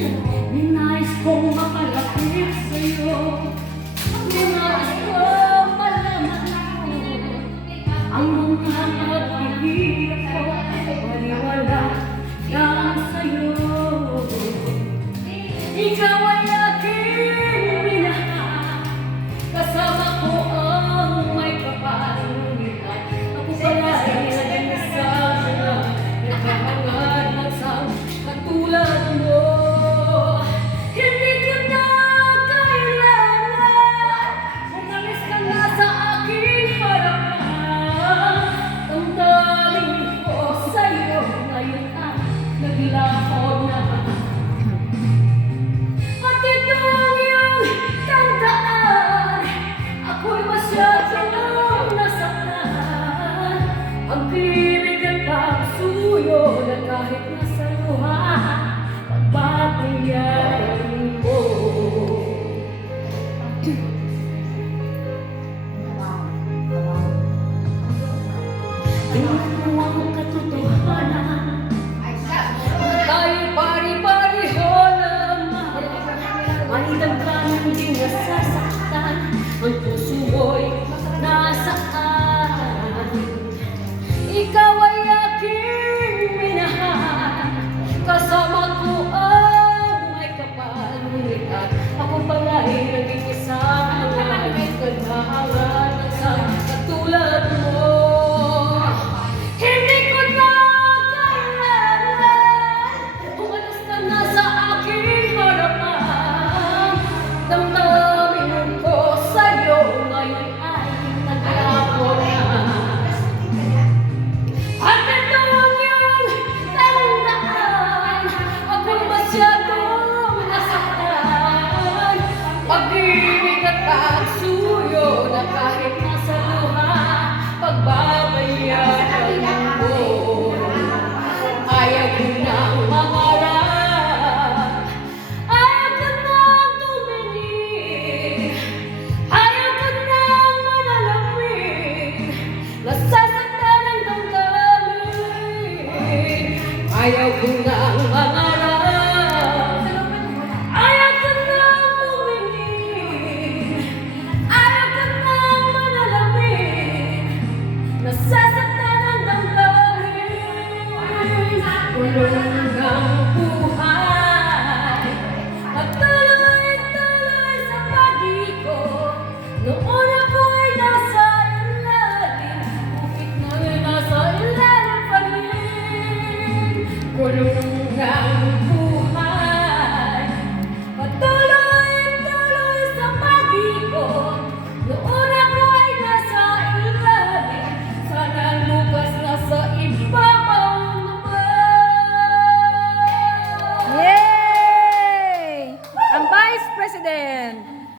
Ninais kong makalapit sa'yo, ninais kong malaman mo ang mga pag-ibig ko, maniwala lang sa'yo. Ikaw ay aking minahal, kasama ko ang may kapal. Ako pala ay nag-isa na nagkakangad magsang katulad mo. Hindi ko na kailangan umalis ka na sa aking harapan. Damdamin ko sa'yo ngayon ang naglaho na. At itong iyong tandaan, ako'y masyadong nasaktan. Pag-ibig at pagsuyo na kahit nasa luha, pagbatiyan mo. Tingnan mo ang katotohanan, tayo pari-pariho lamang. May dagkan hindi nasasaktan ang